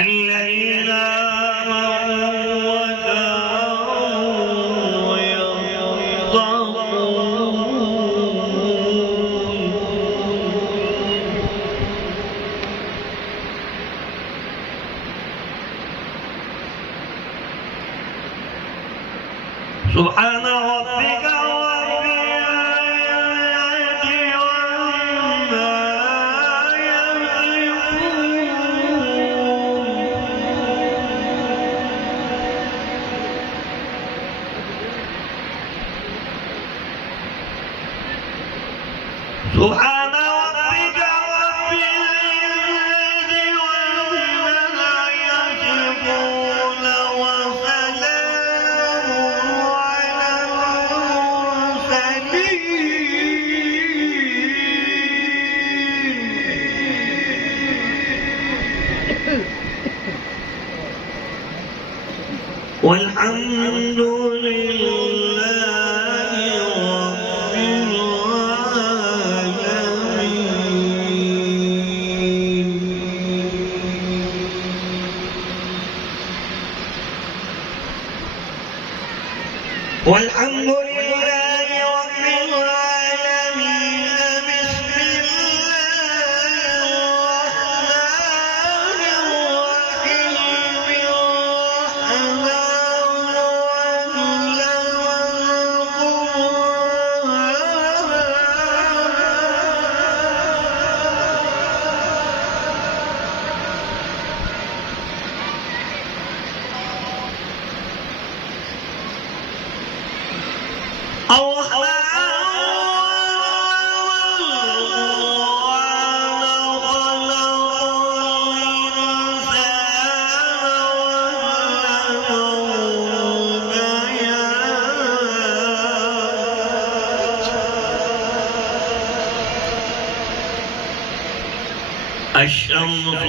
الذين آمنوا وكانوا يتقون سبحان ربك رب العزة عما يصفون سبحان ربك رب العزة عما يصفون وسلام على المرسلين والحمد لله رب العالمين والحمد لله رب العالمين بسم الشمس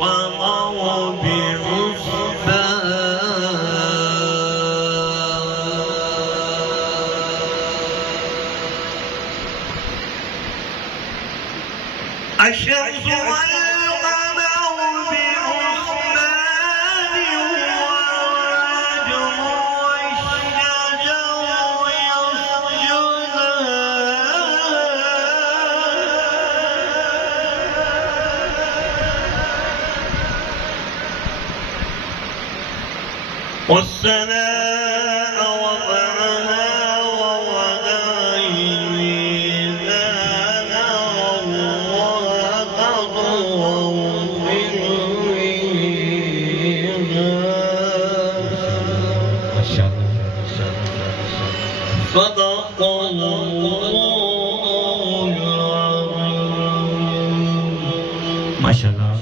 والقمر بحسبان الشمس والقمر بحسبان والنجم والشجر يسجدان والسماء رفعها ووضع الميزان وقدره في الميزان صدق الله العظيم. ما شاء الله.